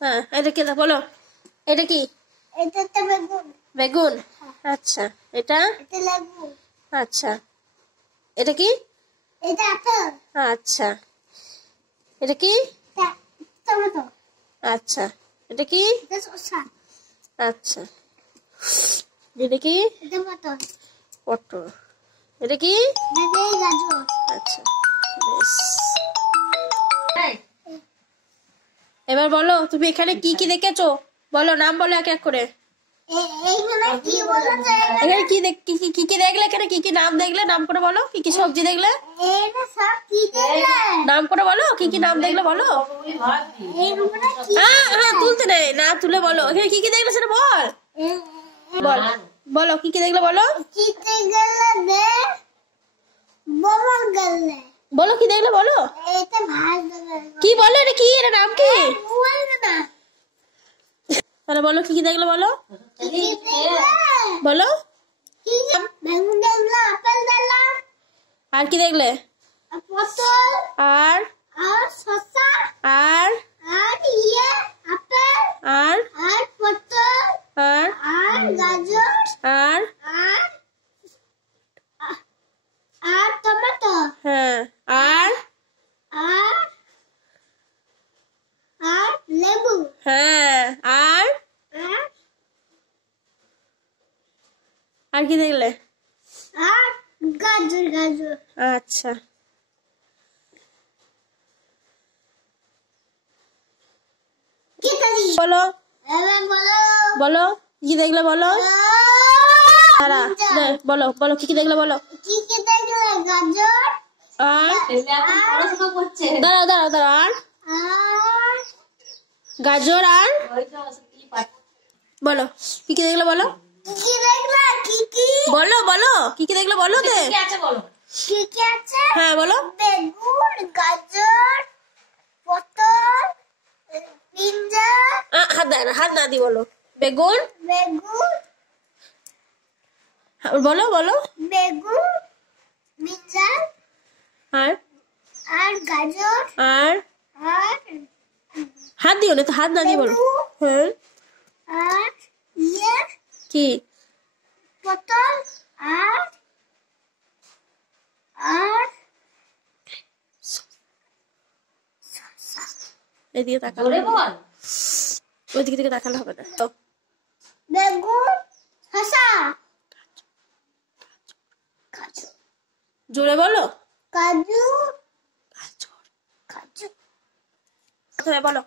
হ্যাঁ, এটা কি বলো? এটা কি? বেগুন। আচ্ছা, এটা? আচ্ছা, এটা কি? আচ্ছা, এটা কি? আচ্ছা, এটা কি? আচ্ছা, এটা কি? পটল। এটা কি? আচ্ছা, বেশ। এবার বলো তুমি এখানে কি কি দেখেছো, বলো, নাম বলো এক এক করে। এখানে কি কি কি দেখলে, এখানে কি কি নাম দেখলে, নাম করে বলো। কি কি সবজি দেখলে, নাম করে বলো। কি কি নাম দেখলে বলো। হ্যাঁ, তুলতে নেই, না তুলে বলো। এখানে কি কি দেখলে সেটা বল। বল, বলো কি কি দেখলে বলো। বলো কি দেখলে বলো। কি বলো, এটা কি, এটা নাম কি? তাহলে বলো কি কি দেখলে বলো। বলো। আর কি দেখলে? আর আর আর আর টমেটো। হ্যাঁ, আর লেবু। হ্যাঁ, আর কি দেখলে? গাজর। আচ্ছা, বলো বলো কি দেখলে বলো। বলো বলো কি কি দেখলে বলো। দাঁড়াও দাঁড়াও দাঁড়াও, আর গাজর। আর বলো কি কি দেখলে বলো। বলো বলো কি কি দেখলে বলো। হ্যাঁ বলো। বেগুন, গাজর, পটল, হাত না দি বলো। বেগুন বলো বলো। বেগুন, ব্রিঞ্জাল, আর গাজর, আর হাত দিও না তো, হাত না দিয়ে বলো। হ্যাঁ, আর কি? পটল, আর এদিকে তাকালে ওইদিকে থেকে তাকালে হবে না। বেগুন, শসা, জোরে বলো। কাজু। বলো।